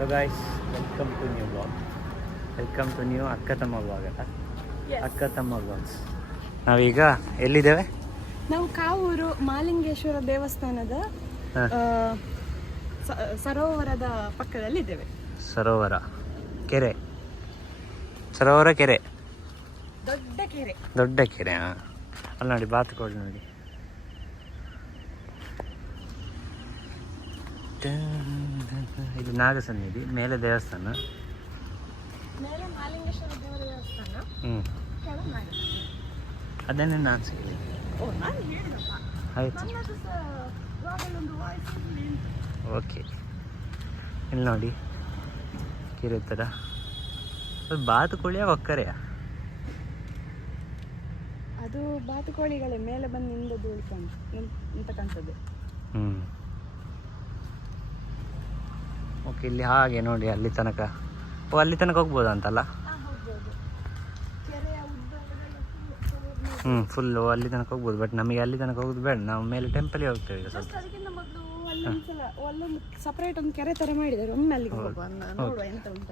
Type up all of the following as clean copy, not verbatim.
Hello guys, welcome to new blog. Welcome to new ಅಕ್ಕ ತಮ್ಮ blog ಅಲ್ಲ, ಅಕ್ಕ ತಮ್ಮ ಬ್ಲಾಗ್ಸ್. ನಾವೀಗ ಎಲ್ಲಿದ್ದೇವೆ? ನಾವು ಕಾವೂರು ಮಾಲಿಂಗೇಶ್ವರ ದೇವಸ್ಥಾನದ ಸರೋವರದ ಪಕ್ಕದಲ್ಲಿ ಇದ್ದೇವೆ. ಸರೋವರ ಕೆರೆ, ಸರೋವರ ಕೆರೆ, ದೊಡ್ಡ ಕೆರೆ. ದೊಡ್ಡ ಕೆರೆ. ಅಲ್ಲಿ ನೋಡಿ ಬಾತುಕೋಳಿ ನೋಡಿ. ಇದು ನಾಗಸನ್ನಿಧಿ, ಮೇಲೆ ದೇವಸ್ಥಾನ, ಮೇಲೆ ಮಾಲಿಂಗೇಶ್ವರ ದೇವರ ದೇವಸ್ಥಾನ. ಅದನ್ನೇ ನಾನು ಸಿಗಲಿ. ಆಯ್ತು, ಓಕೆ. ಇಲ್ಲಿ ನೋಡಿ ಕೆರೆ ಥರ. ಬಾತುಕೋಳಿಯ ಒಕ್ಕರೆಯ? ಅದು ಬಾತುಕೋಳಿಗಳೇ ಮೇಲೆ ಬಂದು ನಿಂದದ್ದು ನಿಂತಕ್ಕಂಥದ್ದು. ಓಕೆ, ಇಲ್ಲಿ ಹಾಗೆ ನೋಡಿ ಅಲ್ಲಿ ತನಕ. ಅಲ್ಲಿ ತನಕ ಹೋಗ್ಬೋದಾ ಅಂತಲ್ಲ? ಫುಲ್ಲು ಅಲ್ಲಿ ತನಕ ಹೋಗ್ಬೋದು. ಬಟ್ ನಮಗೆ ಅಲ್ಲಿ ತನಕ ಹೋಗೋದು ಬೇಡ, ನಾವು ಮೇಲೆ ಟೆಂಪಲ್ಗೆ ಹೋಗ್ತೇವೆ ಈಗ. ಸ್ವಲ್ಪ ಅಲ್ಲೊಂದು ಸಪರೇಟ್ ಒಂದು ಕೆರೆ ಥರ ಮಾಡಿದ್ದಾರೆ, ಒಮ್ಮೆ ಅಲ್ಲಿಗೆ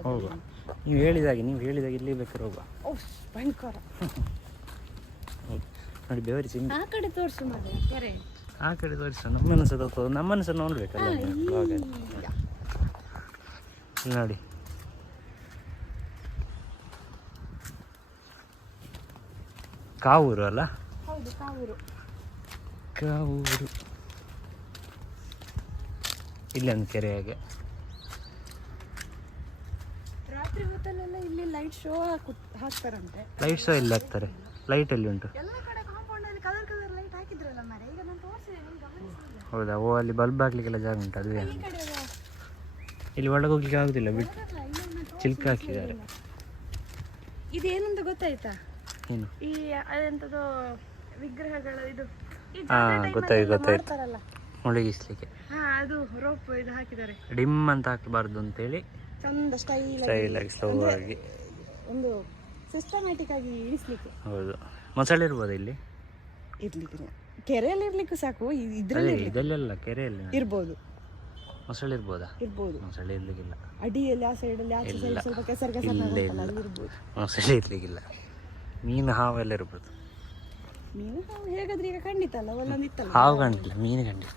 ಹೋಗುವ. ನೀವು ಹೇಳಿದಾಗೆ ಇಲ್ಲಿ ಬೇಕಾದ್ರೆ ಹೋಗುವ. ಭಯಂಕರ ನೋಡಿ, ಬೆವರಿ ಸಿಂಗ್. ಆ ಕಡೆ ತೋರಿಸು ಮಾಡಿ ಕೆರೆ. ಆ ಕಡೆ ತೋರಿಸ, ನಮ್ಮನ್ನು ಸಹ ಹೋಗ್ತದೆ, ನಮ್ಮನ್ನು ಸಹ ನೋಡ್ಬೇಕಲ್ಲ ನೋಡಿ. ಕಾವೂರು ಅಲ್ಲ? ಹೌದು, ಕಾವೂರು. ಕಾವೂರು ಇಲ್ಲೊಂದು ಕೆರೆ. ಹಾಗೆ ರಾತ್ರಿ ಹೊತ್ತಲ್ಲೆಲ್ಲ ಇಲ್ಲಿ ಲೈಟ್ ಶೋ ಹಾಕ್ತಾರಂತೆ. ಲೈಟ್ ಶೋ ಇಲ್ಲಿ ಹಾಕ್ತಾರೆ? ಲೈಟ್ ಎಲ್ಲಿ ಉಂಟು? ಎಲ್ಲ ಕಡೆ ಕಾಂಪೌಂಡ್ ಅಲ್ಲಿ ಕಲರ್ ಕಲರ್ ಲೈಟ್ ಹಾಕಿದ್ರಲ್ಲ ಮಾರೆ, ಈಗ ನಾನು ತೋರಿಸಿದೆ, ನೀವು ಗಮನಿಸಿಲ್ಲ? ಹೌದಾ? ಅಲ್ಲಿ ಬಲ್ಬ್ ಹಾಕ್ಲಿಕ್ಕೆಲ್ಲ ಜಾಗ ಉಂಟು. ಅದುವೇ ಇಲ್ಲಿ ಒಳಗೆ ಹೋಗ್ಲಿಕ್ಕೆ ಆಗುದಿಲ್ಲ, ಬಿಟ್ಟು ಚಿಲ್ಕ ಹಾಕಿದ್ದಾರೆ. ಇದೇನಂತ ಗೊತ್ತಾಯ್ತಾ? ಏನು? ಈ ಅದೆಂತದೋ ವಿಗ್ರಹಗಳು, ಇದು ಗೊತ್ತಾಯ್ತು, ಮುಳುಗಿಸ್ಲಿಕ್ಕೆ. ಅದು ರೋಪ್ ಇದು ಹಾಕಿದ್ದಾರೆ. ಡಿಮ್ ಅಂತ ಹಾಕಬಾರ್ದು ಅಂತೇಳಿ ಚಂದ ಸ್ಟೈಲ್ ಆಗಿ ಸ್ಲೋ ಆಗಿ ಒಂದು ಸಿಸ್ಟಮ್ಯಾಟಿಕ್ ಆಗಿ ಇಳಿಸ್ಲಿಕ್ಕೆ. ಹೌದು. ಮೊಸಳೆ ಇರ್ಬೋದಾ ಇಲ್ಲಿ? ಇರ್ಲಿಕ್ಕೆ ಕೆರೆಯಲ್ಲಿ ಇರ್ಲಿಕ್ಕೂ ಸಾಕು, ಇದೆಲ್ಲ ಕೆರೆಯಲ್ಲಿ ಇರ್ಬೋದು. ಮೊಸಳೆ ಇರ್ಬೋದಾ? ಇರ್ಬೋದು. ಮೊಸಳೆ ಇರ್ಲಿಕ್ಕಿಲ್ಲ. ಅಡಿಯಲ್ಲಿ ಆ ಸೈಡಲ್ಲಿ ಆಚೆ ಸೈಡ್ ಸ್ವಲ್ಪ ಕೆಸರು ಇರ್ಬೋದು. ಮೊಸಳೆ ಇರ್ಲಿಕ್ಕಿಲ್ಲ. ಮೀನು, ಹಾವೆಲ್ಲ ಇರ್ಬೋದು. ಮೀನು ಹಾವು ಹೇಗಾದ್ರೆ ಈಗ ಖಂಡಿತ ಅಲ್ಲ, ಒಂದೊಂದಿತ್ತಲ್ಲ. ಹಾವು ಕಂಡಿಲ್ಲ, ಮೀನು ಕಂಡಿಲ್ಲ.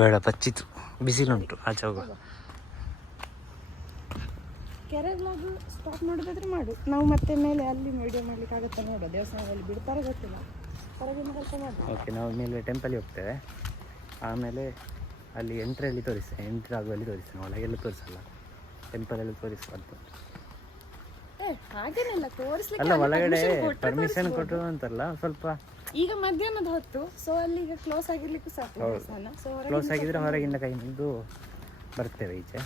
ಬೇಡ ಪಚ್ಚಿತು, ಬಿಸಿಲುಂಟು, ಆಚೆ ಹೋಗುವ. ಕೆರೆ ವ್ಲಾಗ್ ಸ್ಟಾಪ್ ಮಾಡೋದಾದ್ರೆ ಮಾಡು, ನಾವು ಮತ್ತೆ ಮೇಲೆ ಅಲ್ಲಿ ವಿಡಿಯೋ ಮಾಡ್ಲಿಕ್ಕೆ ಆಗುತ್ತಾ ನೋಡೋ. ದೇವಸ್ಥಾನದಲ್ಲಿ ಬಿಡ್ತಾರೆ ಗೊತ್ತಿಲ್ಲ, ಹೊರಗಿನ ಕೆಲಸ ಮಾಡಿ. ಓಕೆ, ನಾವು ಮೇಲೆ ಟೆಂಪಲ್ಗೆ ಹೋಗ್ತೇವೆ. ಆಮೇಲೆ ಅಲ್ಲಿ ಎಂಟ್ರಿ ಆಗುವಲ್ಲಿ ತೋರಿಸ್ತೇನೆ, ಒಳಗೆಲ್ಲ ತೋರಿಸಲ್ಲ. ಟೆಂಪಲಲ್ಲಿ ತೋರಿಸಬಾರ್ದು. ಹಾಗೇನಿಲ್ಲ, ತೋರಿಸ್ಲಿಕ್ಕೆ ಅಲ್ಲ, ಒಳಗಡೆ ಪರ್ಮಿಷನ್ ಕೊಟ್ಟರು ಅಂತಲ್ಲ. ಸ್ವಲ್ಪ ಈಗ ಮಧ್ಯಾಹ್ನದ ಹೊತ್ತು, ಸೊ ಅಲ್ಲಿ ಈಗ ಕ್ಲೋಸ್ ಆಗಿರ್ಲಿಕ್ಕೂ ಸಾಕು. ಕ್ಲೋಸ್ ಆಗಿದ್ರೆ ಹೊರಗಿಂದ ಕೈ ಮುಗಿದು ಬರ್ತೇವೆ ಈಚೆ.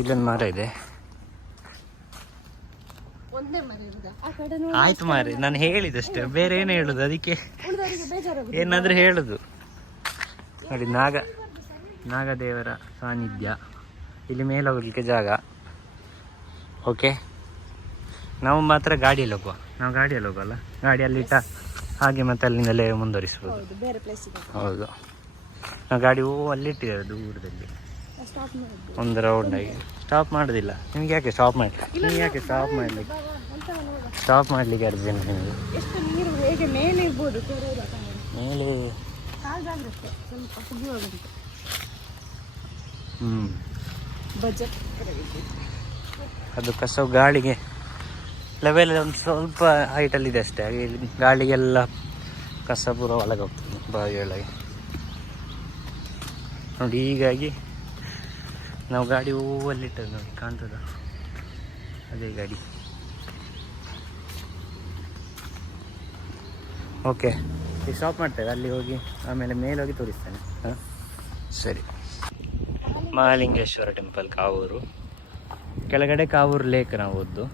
ಇಲ್ಲೊಂದು ಮರ ಇದೆ. ಒಂದೇ ಮರ ಇರುದಾ? ಆ ಕಡೆ ಆಯ್ತು ಮಾರಿ, ನಾನು ಹೇಳಿದಷ್ಟೇ, ಬೇರೆ ಏನು ಹೇಳುದು? ಅದಕ್ಕೆ ಏನಾದ್ರೂ ಹೇಳುದು. ನೋಡಿ, ನಾಗದೇವರ ಸಾನ್ನಿಧ್ಯ. ಇಲ್ಲಿ ಮೇಲೆ ಹೋಗ್ಲಿಕ್ಕೆ ಜಾಗ. ಓಕೆ, ನಾವು ಮಾತ್ರ ಗಾಡಿಯಲ್ಲಿ ಹೋಗುವ. ನಾವು ಗಾಡಿಯಲ್ಲಿ ಹೋಗುವಲ್ಲ, ಗಾಡಿಯಲ್ಲಿ ಇಟ್ಟ ಹಾಗೆ ಮತ್ತೆ ಅಲ್ಲಿಂದಲೇ ಮುಂದುವರಿಸ್ಬೋದು. ಹೌದು, ನಾವು ಗಾಡಿ ಅಲ್ಲಿಟ್ಟಿದ್ದೇವೆ ದೂರದಲ್ಲಿ. ಒಂದು ರೌಂಡ್ ಆಗಿ ಸ್ಟಾಪ್ ಮಾಡೋದಿಲ್ಲ. ನಿಮ್ಗೆ ಯಾಕೆ ಸ್ಟಾಪ್ ಮಾಡಲಿಕ್ಕೆ ಸ್ಟಾಪ್ ಮಾಡಲಿಕ್ಕೆ ಅರ್ಜೆಂಟ್ ನಿಮಗೆ? ಎಷ್ಟು ನೀರು ಹೇಗೆ ಮೇಲೆ ಇರ್ಬೋದು, ಮೇಲೆ ಬಜೆಟ್ ಅದು ಕಸವು ಗಾಳಿಗೆ ಲೆವೆಲ್ ಒಂದು ಸ್ವಲ್ಪ ಹೈಟಲ್ಲಿದೆ ಅಷ್ಟೇ. ಹಾಗೆ ಗಾಳಿಗೆಲ್ಲ ಕಸ ಪೂರ ಒಳಗೆ ಹೋಗ್ತದೆ, ಬಾವಿ ಒಳಗೆ ನೋಡಿ. ಹೀಗಾಗಿ ನಾವು ಗಾಡಿ ಹೂವಲ್ಲಿಟ್ಟದ್ದು ನೋಡಿ, ಕಾಣ್ತದ? ಅದೇ ಗಾಡಿ. ಓಕೆ, ಈಗ ಸ್ಟಾಪ್ ಮಾಡ್ತೇವೆ. ಅಲ್ಲಿ ಹೋಗಿ ಆಮೇಲೆ ಮೇಲೆ ಹೋಗಿ ತೋರಿಸ್ತೇನೆ. ಹಾಂ, ಸರಿ. ಮಹಾಲಿಂಗೇಶ್ವರ ಟೆಂಪಲ್, ಕಾವೂರು. ಕೆಳಗಡೆ ಕಾವೂರು ಲೇಕ್ ನಾವು ಹೋದ್ದು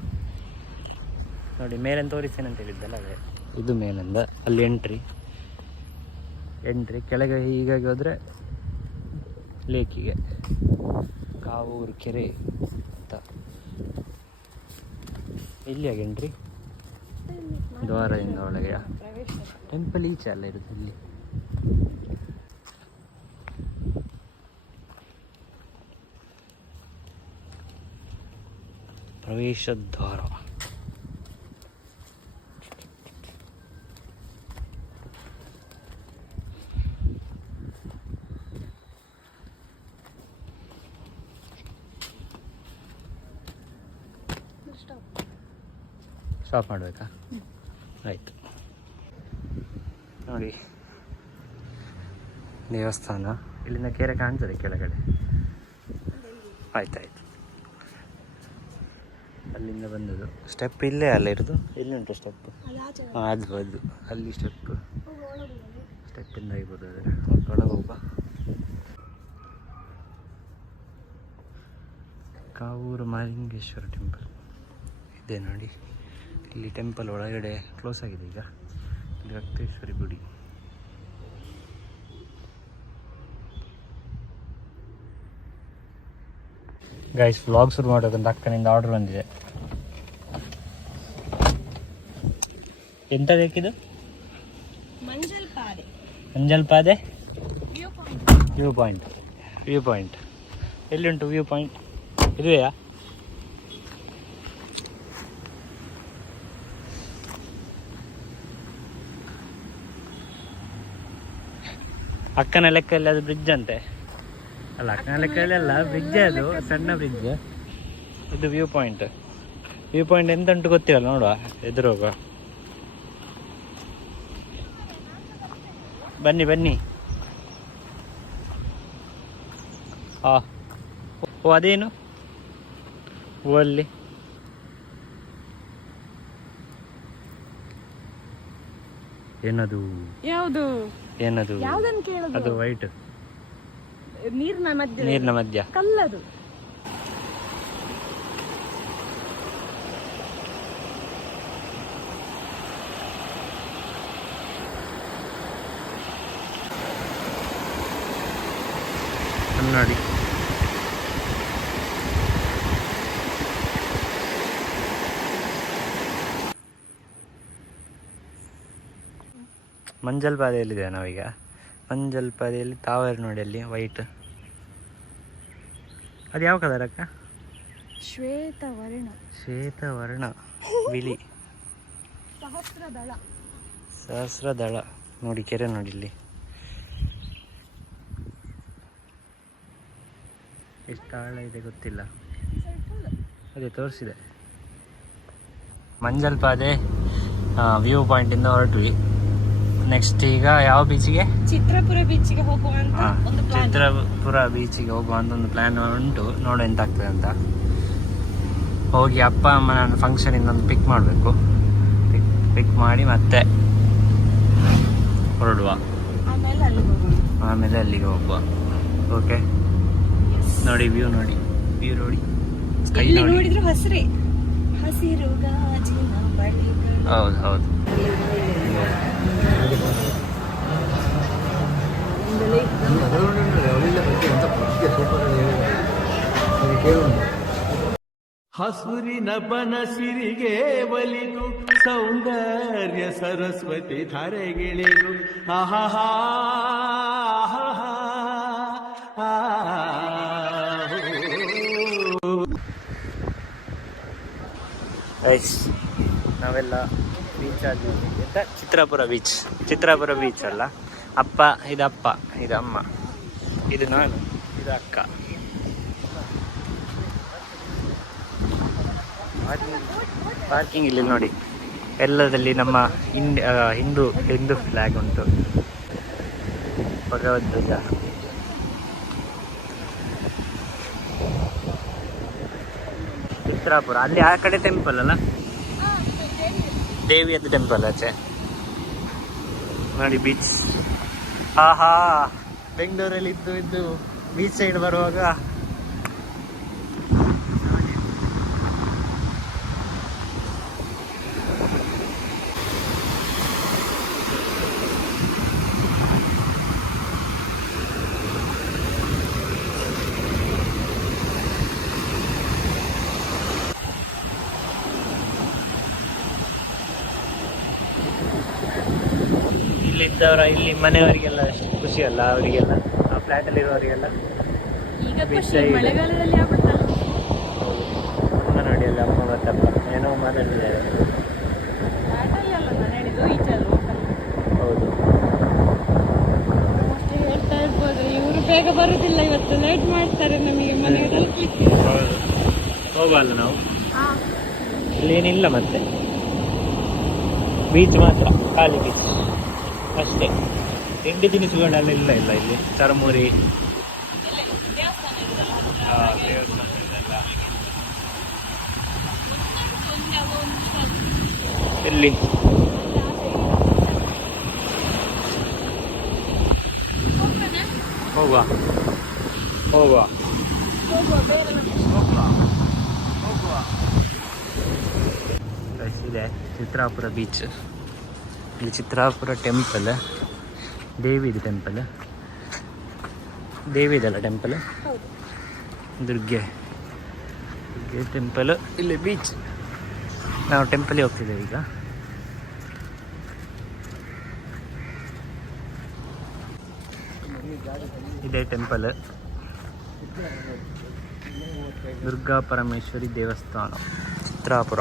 ನೋಡಿ. ಮೇಲೆಂದು ತೋರಿಸ್ತೇನೆ ಅಂತ ಹೇಳಿದ್ದಲ್ಲ, ಅದೇ ಇದು ಮೇಲಿಂದ. ಅಲ್ಲಿ ಎಂಟ್ರಿ ಕೆಳಗೆ ಹೀಗಾಗಿ ಹೋದರೆ ಲೇಕಿಗೆ, ಕಾವೂರು ಕೆರೆ ಅಂತ. ಇಲ್ಲಿ ಆಗಿ ಎಂಟ್ರಿ, ದ್ವಾರದಿಂದ ಒಳಗೆ. ಟೆಂಪಲ್ ಈಚೆ ಅಲ್ಲ ಇರುತ್ತೆ ಇಲ್ಲಿ. ಪ್ರವೇಶದ್ವಾರ. ಸ್ಟಾಪ್ ಮಾಡಬೇಕಾ? ಆಯಿತು. ನೋಡಿ ದೇವಸ್ಥಾನ, ಇಲ್ಲಿಂದ ಕೆರೆ ಕಾಣ್ತದೆ ಕೆಳಗಡೆ. ಆಯ್ತಾಯ್ತು, ಅಲ್ಲಿಂದ ಬಂದದ್ದು. ಸ್ಟೆಪ್ ಇಲ್ಲೇ ಅಲ್ಲ ಇರೋದು, ಎಲ್ಲಿಂಟು ಸ್ಟೆಪ್? ಅದು ಅಲ್ಲಿ ಸ್ಟೆಪ್ಪಿಂದ ಆಗ್ಬೋದು. ಆದರೆ ಒಳಗೆ ಹೋಗ. ಕಾವೂರು ಮಹಾಲಿಂಗೇಶ್ವರ ಟೆಂಪಲ್ ಇದೆ ನೋಡಿ. ಇಲ್ಲಿ ಟೆಂಪಲ್ ಒಳಗಡೆ ಕ್ಲೋಸ್ ಆಗಿದೆ ಈಗ. ಇಲ್ಲಿ ರಕ್ತೇಶ್ವರಿ ಗುಡಿ. ಗೈಸ್, ವ್ಲಾಗ್ ಶುರು ಮಾಡೋಕ್ಕಂತ ಅಕ್ಕನಿಂದ ಆರ್ಡರ್ ಬಂದಿದೆ. ಎಂತ ಬೇಕಿದು? Manjal Pade view point. ಎಲ್ಲಿಂಟು ವ್ಯೂ ಪಾಯಿಂಟ್? ಇದುವೆಯಾ? ಅಕ್ಕನ ಲೆಕ್ಕದಲ್ಲಿ ಅದು ಬ್ರಿಡ್ಜ್ ಅಂತೆ. ಅಲ್ಲ, ಅಕ್ಕನ ಲೆಕ್ಕದಲ್ಲಿ ಅಲ್ಲ, ಬ್ರಿಡ್ಜ್. ಅದು ಸಣ್ಣ ಬ್ರಿಡ್ಜ್. ಇದು ವ್ಯೂ ಪಾಯಿಂಟ್ ಎಂತ ಉಂಟು ಗೊತ್ತಿರಲ್ಲ, ನೋಡುವ ಎದುರು ಹೋಗುವ. ಬನ್ನಿ. ಓ ಅದೇನು? ಓ ಅಲ್ಲಿ ಏನದು? ಏನದು? ಅದು ವೈಟ್ ನೀರಿನ ಮಧ್ಯ ಕಲ್ಲದು. ಕನ್ನಡಿ. ಮಂಜಲ್ ಪಾದೆಯಲ್ಲಿದೆ ನಾವೀಗ. ಮಂಜಲ್ ಪಾದೆಯಲ್ಲಿ ತಾವರೆ ನೋಡಿ, ಅಲ್ಲಿ ವೈಟ್. ಅದು ಯಾವ ಕಲರ್ ಅಕ್ಕ? ಶ್ವೇತವರ್ಣ ಬಿಳಿ. ಸಹಸ್ರದಳ ನೋಡಿ, ಕೆರೆ ನೋಡಿ ಇಲ್ಲಿ ಎಷ್ಟು ಆಳ ಇದೆ ಗೊತ್ತಿಲ್ಲ. ಅದೇ ತೋರಿಸಿದೆ. ಮಂಜಲ್ ಪಾದೆ ವ್ಯೂ ಪಾಯಿಂಟಿಂದ ಹೊರಟ್ವಿ. ನೆಕ್ಸ್ಟ್ ಈಗ ಯಾವ ಬೀಚಿಗೆ? ಚಿತ್ರಪುರ ಬೀಚಿಗೆ ಹೋಗುವಂತ ಒಂದು ಪ್ಲಾನ್ ಉಂಟು. ನೋಡು ಎಂತ ಆಗ್ತದೆ ಅಂತ. ಹೋಗಿ ಅಪ್ಪ ಅಮ್ಮನ ಫಂಕ್ಷನ್ ಇಂದ ಒಂದು ಪಿಕ್ ಮಾಡಬೇಕು. ಪಿಕ್ ಮಾಡಿ ಮತ್ತೆ ಹೊರಡುವ. ಆಮೇಲೆ ಅಲ್ಲಿಗೆ ಹೋಗುವ. ಓಕೆ, ನೋಡಿ ವ್ಯೂ ನೋಡಿ. ಸ್ಕೈ ನೋಡಿದ್ರು ಹಸಿರು ಗಾಜಿನ ಬಳಿಗಳು. ಹೌದು. ಹಸುರಿನ ಬನಸಿರಿಗೆ ಒಲಿದು ಸೌಂದರ್ಯ ಸರಸ್ವತಿ ಧಾರೆಗಿಳಿದು ಆಹಾ ನಾವೆಲ್ಲ ಬೀಚ್ ಆದ್ವಿ. ಚಿತ್ರಾಪುರ ಬೀಚ್ ಅಲ್ಲ. ಅಪ್ಪ, ಇದು ಅಮ್ಮ, ಇದು ನಾನು, ಇದು ಅಕ್ಕ. ಪಾರ್ಕಿಂಗ್ ಇಲ್ಲಿ ನೋಡಿ. ಎಲ್ಲದಲ್ಲಿ ನಮ್ಮ ಹಿಂದೂ ಫ್ಲಾಗ್ ಉಂಟು. ಭಗವದ್ಧ್ವಜ. ಚಿತ್ರಾಪುರ ಅಲ್ಲಿ ಆ ಕಡೆ ಟೆಂಪಲ್ ಅಲ್ಲ, ದೇವಿಯದ್ದು ಟೆಂಪಲ್ ಆಚೆ ನೋಡಿ. ಬೀಚ್. ಆಹಾ, ಬೆಂಗಳೂರಲ್ಲಿ ಇದ್ದು ಬೀಚ್ ಸೈಡ್ ಬರುವಾಗ ಇಲ್ಲಿ ಮನೆಯವರಿಗೆಲ್ಲ ಖುಷಿ ಅಲ್ಲ, ಅವರಿಗೆಲ್ಲ ಆ ಫ್ಲಾಟ್ ಅಲ್ಲಿ ಇರೋರಿಗೆಲ್ಲ. ಈಗ ಮಳೆಗಾಲದಲ್ಲಿ ನೋಡಿ ಗಾಡಿಯಲ್ಲಿ ಅಮ್ಮ ಮತ್ತಪ್ಪ ಏನೋ ಮಾತಾಡ್ತಿದ್ದಾರೆ. ಆಟಲ್ಲೆಲ್ಲ ನಾನು ಹೇಳಿದ್ದು ಈಚೆಲ್ಲ ಹೋಗಲ್ಲ. ಹೌದು, ಅಷ್ಟೇ ಹೇಳ್ತಾ ಇರ್ಬೋದು. ಇವರು ಬೇಗ ಬರುದಿಲ್ಲ, ಇವತ್ತು ಲೇಟ್ ಮಾಡ್ತಾರೆ ನಮಗೆ ಮನೆಗೆ ತಲುಪಲಿಕ್ಕೆ. ಹೌದು. ಹೋಗಲ್ಲ ನಾವು, ಇಲ್ಲೇನಿಲ್ಲ. ಮತ್ತೆ ಬೀಚ್ ಮಾತ್ರ, ಖಾಲಿ ಬೀಚ್ ಅಷ್ಟೇ. ತಿಂಡಿ ತಿನಿಸುಗಳೆಲ್ಲ ಇಲ್ಲ ಇಲ್ಲಿ. ಚರ್ಮುರಿ, ಎಲ್ಲಿ ಹೋಗುವ ಹೋಗುವ ಇದೆ ಚಿತ್ರಾಪುರ ಬೀಚ್. ಇಲ್ಲಿ ಚಿತ್ರಾಪುರ ಟೆಂಪಲ್, ದೇವಿದು ಟೆಂಪಲ್. ದೇವಿದಲ್ಲ ಟೆಂಪಲ್, ದುರ್ಗೆ ಟೆಂಪಲ್. ಇಲ್ಲಿ ಬೀಚ್. ನಾವು ಟೆಂಪಲ್ಗೆ ಹೋಗ್ತಿದ್ದೇವೆ ಈಗ. ಇದೇ ಟೆಂಪಲ್, ದುರ್ಗಾ ಪರಮೇಶ್ವರಿ ದೇವಸ್ಥಾನ, ಚಿತ್ರಾಪುರ.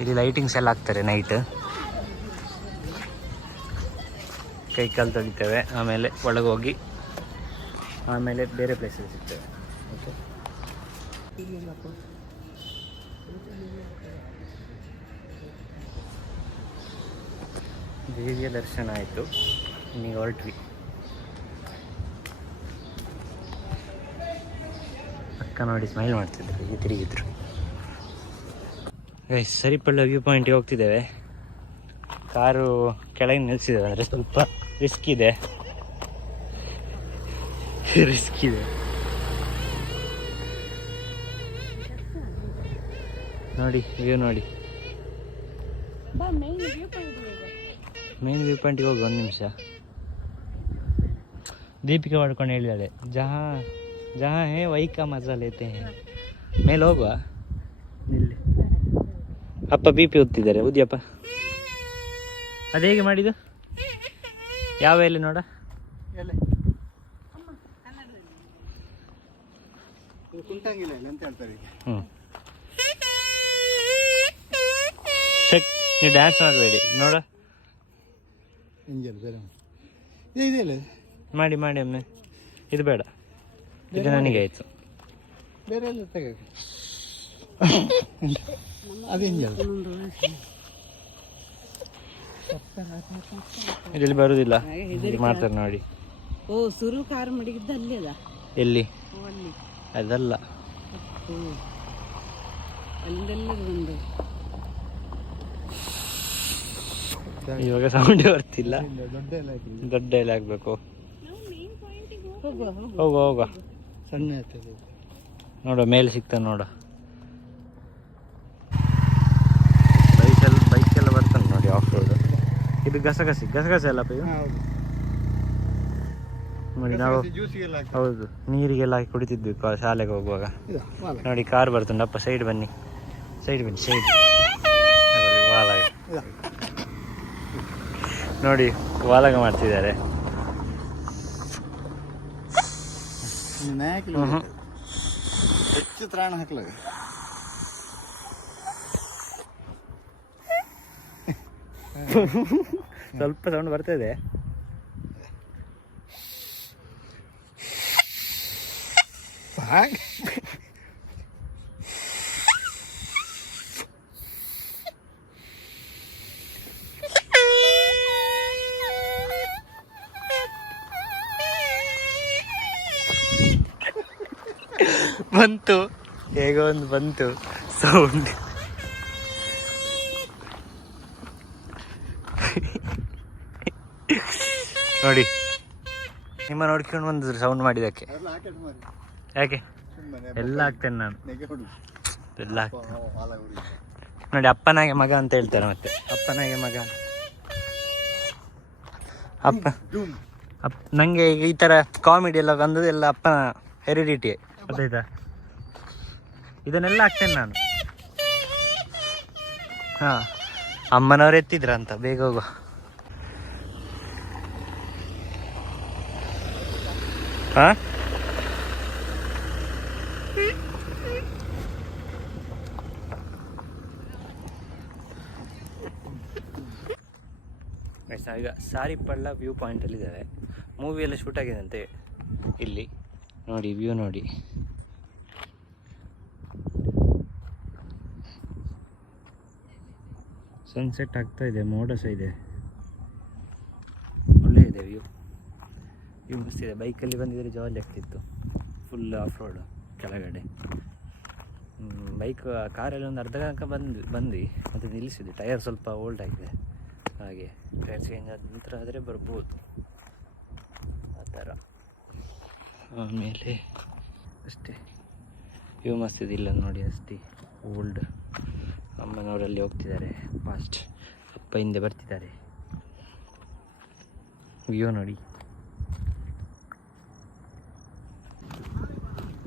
ಇಲ್ಲಿ ಲೈಟಿಂಗ್ಸ್ ಎಲ್ಲ ಹಾಕ್ತಾರೆ ನೈಟ್. ಕೈ ಕಾಲು ತೊಳಿತೇವೆ, ಆಮೇಲೆ ಒಳಗೆ ಹೋಗಿ ಆಮೇಲೆ ಬೇರೆ ಪ್ಲೇಸಲ್ಲಿ ಸಿಗ್ತೇವೆ. ಓಕೆ, ದೇವಿಯ ದರ್ಶನ ಆಯಿತು. ಇನ್ನೀಗ ಹೊರಟ್ವಿ. ಅಕ್ಕ ನೋಡಿ ಸ್ಮೈಲ್ ಮಾಡ್ತಿದ್ರು, ಹೀಗೆ ತಿರುಗಿದ್ರು. ಸರಿಪಳ್ಳ ವ್ಯೂ ಪಾಯಿಂಟಿಗೆ ಹೋಗ್ತಿದ್ದೇವೆ. ಕಾರು ಕೆಳಗೆ ನಿಲ್ಲಿಸಿದ್ದೇವೆ, ಅಂದರೆ ಸ್ವಲ್ಪ ರಿಸ್ಕ್ ಇದೆ. ನೋಡಿ ವ್ಯೂ ನೋಡಿ. ಮೇನ್ ವ್ಯೂ ಪಾಯಿಂಟಿಗೆ ಹೋಗಿ ಒಂದು ನಿಮಿಷ. ದೀಪಿಕೆ ಮಾಡ್ಕೊಂಡು ಹೇಳಿದಾಳೆ, ಜಹಾ ಹೇ ವೈ ಕಾ ಮಜಾ ಲೇತೆ ಹೇ. ಮೇಲೆ ಹೋಗುವ. ಇಲ್ಲಿ ಅಪ್ಪ ಬಿ ಪಿ ಓದ್ತಿದ್ದಾರೆ. ಉದ್ಯಪ್ಪ ಅದು ಹೇಗೆ ಮಾಡಿದ್ದು? ಯಾವ ಎಲೆ ನೋಡ? ಹ್ಞೂ, ನೀವು ಡ್ಯಾನ್ಸ್ ಮಾಡಬೇಡಿ ನೋಡ. ಮಾಡಿ ಮಾಡಿ ಒಮ್ಮೆ. ಇದು ಬೇಡ, ಇದು ನನಗೆ ಆಯಿತು. ಇದರಲ್ಲಿ ಬರುವುದಿಲ್ಲ, ಮಾಡ್ತಾರೆ ನೋಡಿ. ಓ, ಸುರು ಕಾರ್ ಮಡಗಿದ್ದ ಅಲ್ಲಿ ಅದ. ಎಲ್ಲಿ? ಅದಲ್ಲ, ಇವಾಗ ಸೌಂಡ್ ಬರ್ತಿಲ್ಲ. ದೊಡ್ಡ ಎಲ್ಲ ಆಗ್ಬೇಕು. ಹೋಗುವ ಹೋಗುವ. ಸಣ್ಣ ನೋಡುವ, ಮೇಲೆ ಸಿಗ್ತಾನೆ ನೋಡ. ಬೈಕೆಲ್ಲ ಬರ್ತಾನೆ ನೋಡಿ, ಆಫ್ ರೋಡ್. ಇದು ಗಸಗಸಿ ಅಲ್ಲಪ್ಪ ಇದು. ನೋಡಿ ನಾವು, ಹೌದು, ನೀರಿಗೆಲ್ಲ ಹಾಕಿ ಕುಡಿತಿದ್ವಿ ಶಾಲೆಗೆ ಹೋಗುವಾಗ. ನೋಡಿ ಕಾರ್ ಬರ್ತುಂಡು. ಅಪ್ಪ ಸೈಡ್ ಬನ್ನಿ. ವಾಲಗ ನೋಡಿ, ವಾಲಗ ಮಾಡ್ತಿದ್ದಾರೆ. ಹೆಚ್ಚು ತ್ರಾಣ ಹಾಕ್ಲ. ಸ್ವಲ್ಪ ಸೌಂಡ್ ಬರ್ತದೆ. ಬಂತು, ಹೇಗೋ ಒಂದು ಬಂತು ಸೌಂಡ್. ನೋಡಿ, ನಿಮ್ಮ ನೋಡ್ಕೊಂಡು ಬಂದಿದ್ರು ಸೌಂಡ್ ಮಾಡಿದಕ್ಕೆ. ಯಾಕೆ ಎಲ್ಲ ಆಗ್ತೇನೆ ನಾನು, ಎಲ್ಲ ಆಗ್ತೇನೆ ನೋಡಿ. ಅಪ್ಪನಾಗೆ ಮಗ ಅಂತ ಹೇಳ್ತಾರೆ. ಮತ್ತೆ ಅಪ್ಪನಾಗೆ ಮಗ. ನಂಗೆ ಈ ಥರ ಕಾಮಿಡಿ ಎಲ್ಲ ಬಂದದೆಲ್ಲ ಅಪ್ಪನ ಹೆರಿಡಿಟಿ ಗೊತ್ತಾಯ್ತಾ. ಇದನ್ನೆಲ್ಲ ಆಗ್ತೇನೆ ನಾನು. ಹಾಂ, ಅಮ್ಮನವ್ರು ಎತ್ತಿದ್ರ ಅಂತ. ಬೇಗ ಹೋಗುವ. ಹಾಂ, ನಾವೀಗ ಸಾರಿಪಳ್ಳ ವ್ಯೂ ಪಾಯಿಂಟಲ್ಲಿ ಇದ್ದೇವೆ. ಮೂವಿ ಎಲ್ಲ ಶೂಟ್ ಆಗಿದಂತೆ ಇಲ್ಲಿ. ನೋಡಿ ವ್ಯೂ ನೋಡಿ. ಸನ್ಸೆಟ್ ಆಗ್ತಾ ಇದೆ, ಮೋಡ ಸಹ ಇದೆ, ಒಳ್ಳೆ ಇದೆ ವ್ಯೂ. ವ್ಯೂ ಮಸ್ತಿದೆ. ಬೈಕಲ್ಲಿ ಬಂದಿದ್ರೆ ಜಾಲಿ ಆಗ್ತಿತ್ತು. ಫುಲ್ ಆಫ್ ರೋಡ್ ಕೆಳಗಡೆ. ಕಾರಲ್ಲಿ ಒಂದು ಅರ್ಧ ತನಕ ಬಂದು ಮತ್ತು ನಿಲ್ಲಿಸಿದ್ವಿ. ಟೈರ್ ಸ್ವಲ್ಪ ಓಲ್ಡ್ ಆಗಿದೆ, ಹಾಗೆ ಟೈರ್ ಚೇಂಜ್ ಆದ ನಂತರ ಆದರೆ ಬರ್ಬೋದು ಆ ಥರ. ಆಮೇಲೆ ಅಷ್ಟೇ ವ್ಯೂ ಮಸ್ತಿದೆ. ಇಲ್ಲ ನೋಡಿ ಅಷ್ಟೇ ಓಲ್ಡ್. ಅಮ್ಮನವರಲ್ಲಿ ಹೋಗ್ತಿದ್ದಾರೆ ಫಾಸ್ಟ್, ಅಪ್ಪ ಹಿಂದೆ ಬರ್ತಿದ್ದಾರೆ. ವ್ಯೂ ನೋಡಿ.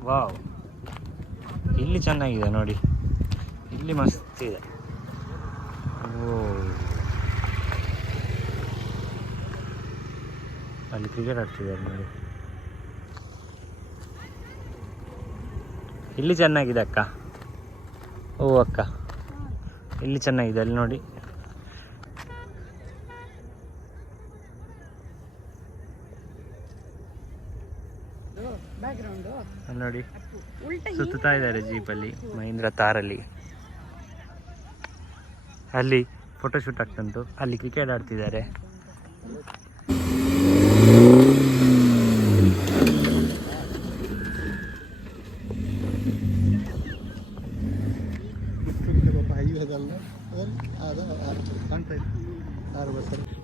ವಾವ್, ಇಲ್ಲಿ ಚೆನ್ನಾಗಿದೆ ನೋಡಿ, ಇಲ್ಲಿ ಮಸ್ತ್ ಇದೆ. ಓ, ಅಲ್ಲಿ ಕ್ರಿಕೆಟ್ ಆಡ್ತಿದ್ದಾರೆ ನೋಡಿ. ಇಲ್ಲಿ ಚೆನ್ನಾಗಿದೆ ಅಕ್ಕ. ಓ ಅಕ್ಕ, ಇಲ್ಲಿ ಚೆನ್ನಾಗಿದೆ, ಅಲ್ಲಿ ನೋಡಿ. ಅಲ್ಲಿ ನೋಡಿ ಸುತ್ತಾ ಇದ್ದಾರೆ ಜೀಪಲ್ಲಿ, ಮಹೀಂದ್ರ ತಾರಲ್ಲಿ. ಅಲ್ಲಿ ಫೋಟೋಶೂಟ್ ಆಗ್ತಂತು, ಅಲ್ಲಿ ಕ್ರಿಕೆಟ್ ಆಡ್ತಿದ್ದಾರೆ.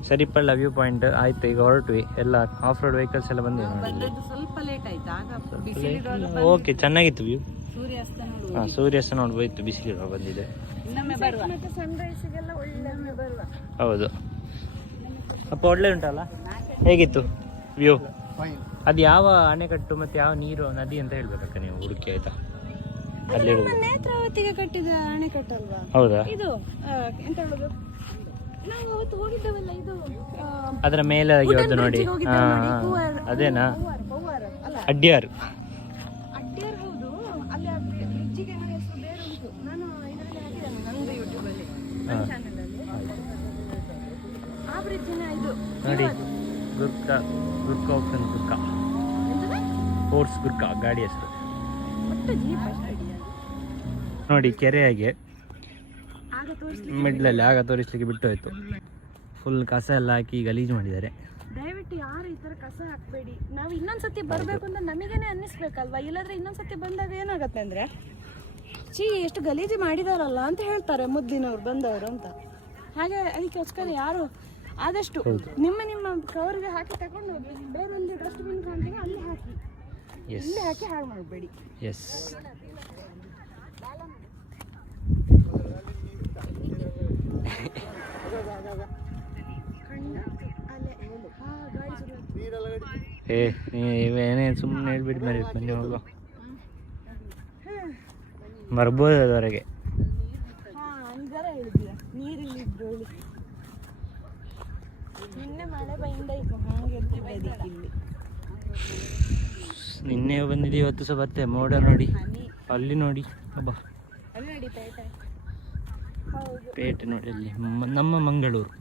ಸರಿಪಳ್ಳ ವ್ಯೂ ಪಾಯಿಂಟ್ ಆಯ್ತು. ಈಗ ಹೊರಟ್ವಿ. ಎಲ್ಲ ಆಫ್ ರೋಡ್ ವೆಹಿಕಲ್ಸ್ ಎಲ್ಲ ಬಂದಿದೆ ನೋಡಿ. ಸ್ವಲ್ಪ ಲೇಟ್ ಆಯ್ತು. ಓಕೆ, ಚೆನ್ನಾಗಿತ್ತು ವ್ಯೂ. ಸೂರ್ಯಾಸ್ತ ಹಾಂ, ಸೂರ್ಯಾಸ್ತ ನೋಡ್ಬೋಯ್ತು. ಬಿಸಿಲಿರುವ ಬಂದಿದೆ. ಸನ್ರೈಸಿಗೆಲ್ಲ ಒಳ್ಳೆ ಬರುವ. ಹೌದು ಅಪ್ಪ, ಒಳ್ಳೆ ಉಂಟಲ್ಲ. ಹೇಗಿತ್ತು ವ್ಯೂ? ಅದು ಯಾವ ಅಣೆಕಟ್ಟು ಮತ್ತು ಯಾವ ನೀರು ನದಿ ಅಂತ ಹೇಳ್ಬೇಕಕ್ಕ ನೀವು ಹುಡುಕಿ, ಆಯ್ತಾ? ಅಲ್ಲಿ ನೇತ್ರಾವತಿಗೆ ಕಟ್ಟಿದ ಅಣೆಕಟ್ಟಲ್ವಾ? ಹೌದಾ? ಇದು ಎಂತ ಹೇಳುದು, ನಾವು ಅವತ್ತು ಹೋಗಿದ್ದೇವಲ್ಲ, ಇದು ಅದರ ಮೇಲೆ ಇವತ್ತು ನೋಡಿ. ಅದೇನಾ? ಅಡ್ಯಾರ್. ಅಡ್ಯಾರ್ ಹೌದು. ಅಲ್ಲಿ ಆ ಬ್ರಿಡ್ಜಿಗೆ ಹೆಸರು ಬೇರೆ ಉಂಟು. ನಾನು ಇದರಲ್ಲಿ ಹಾಕಿದ್ದೇನೆ ನಂದು ಯೂಟ್ಯೂಬಲ್ಲಿ, ನನ್ನ ಚಾನಲಲ್ಲಿ. ಆ ಬ್ರಿಡ್ಜಿನ ಇದು ನೋಡಿ, ಗುರ್ಕಾ ಆಪ್ಷನ್ ಗುರ್ಕಾ ಫೋರ್ಸ್ ಗುರ್ಕಾ ಗಾಡಿ ಹೆಸರು ನೋಡಿ. ಕೆರೆಯಾಗೆ ಮಿಡ್ಲಲ್ಲಿ ಆಗ ತೋರಿಸ್ಲಿಕ್ಕೆ ಬಿಟ್ಟು ಹೋಯ್ತು. ಫುಲ್ ಕಸ ಎಲ್ಲ ಹಾಕಿ ಗಲೀಜು ಮಾಡಿದ್ದಾರೆ. ದಯವಿಟ್ಟು ಯಾರು ಈ ಥರ ಕಸ ಹಾಕಬೇಡಿ. ನಾವು ಇನ್ನೊಂದ್ಸತಿ ಬರಬೇಕು ಅಂತ ನಮಗೇನೆ ಅನ್ನಿಸ್ಬೇಕಲ್ವಾ? ಇಲ್ಲಾಂದ್ರೆ ಇನ್ನೊಂದ್ಸತಿ ಬಂದಾಗ ಏನಾಗತ್ತೆ ಅಂದರೆ, ಎಷ್ಟು ಗಲೀಜು ಮಾಡಿದಾರಲ್ಲ ಅಂತ ಹೇಳ್ತಾರೆ ಮುದ್ದಿನವ್ರು ಬಂದವರು ಅಂತ. ಹಾಗೆ ಅದಕ್ಕೋಸ್ಕರ ಯಾರು ಆದಷ್ಟು ನಿಮ್ಮ ಕವರ್ಗೆ ಹಾಕಿ ತಗೊಂಡು ಹೋಗಿ. ಬೇರೆಲ್ಲಿ ಡಸ್ಟ್ಬಿನ್ ಕಾಣ್ತೀವಿ ಅಲ್ಲಿ ಹಾಕಿ, ಇಲ್ಲಿ ಹಾಕಿ ಹಾಳು ಮಾಡಬೇಡಿ. ಎಸ್. ನೀವೇನೇ ಸುಮ್ಮನೆ ಹೇಳ್ಬಿಟ್ಟು ಬನ್ನಿ ಹೋಗುವ. ಬರ್ಬೋದು ಅದವರೆಗೆ. ನಿನ್ನೆ ಬಂದಿದೆ, ಇವತ್ತು ಸಹ ಬರ್ತೇವೆ. ಮೋಡ ನೋಡಿ, ಅಲ್ಲಿ ನೋಡಿ. ಅಬ್ಬಾ, ಪೇಟೆ ನೋಡಿ, ಅಲ್ಲಿ ನಮ್ಮ ಮಂಗಳೂರು.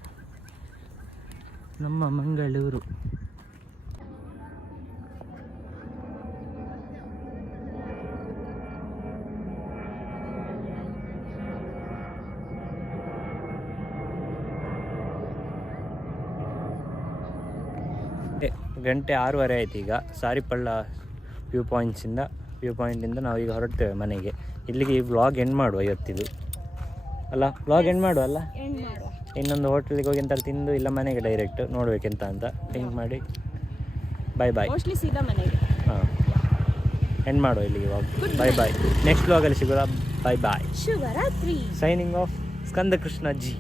ಗಂಟೆ 6:30 ಆಯ್ತು ಈಗ. ಸಾರಿಪಳ್ಳ ವ್ಯೂ ಪಾಯಿಂಟಿಂದ ನಾವೀಗ ಹೊರಡ್ತೇವೆ ಮನೆಗೆ. ಇಲ್ಲಿಗೆ ಈ ವ್ಲಾಗ್ ಎಂಡ್ ಮಾಡುವ ಇವತ್ತಿದು ಅಲ್ಲ. ವ್ಲಾಗ್ ಎಂಡ್ ಮಾಡುವ ಅಲ್ಲ. ಇನ್ನೊಂದು ಹೋಟೆಲಿಗೆ ಹೋಗಿ ಎಂತ ತಿಂದು ಇಲ್ಲ ಮನೆಗೆ ಡೈರೆಕ್ಟ್ ನೋಡ್ಬೇಕೆಂತ ಅಂತ ಥಿಂಕ್ ಮಾಡಿ ಬಾಯ್. ಹಾಂ, ಎಂಡ್ ಮಾಡುವ ಇಲ್ಲಿಗೆ ವ್ಲಾಗ್. ಬಾಯ್. ನೆಕ್ಸ್ಟ್ ವ್ಲಾಗಲ್ಲಿ ಸಿಗೋದ. ಬಾಯ್. ಶುಭರಾತ್ರಿ. Signing off Skanda Krishna G.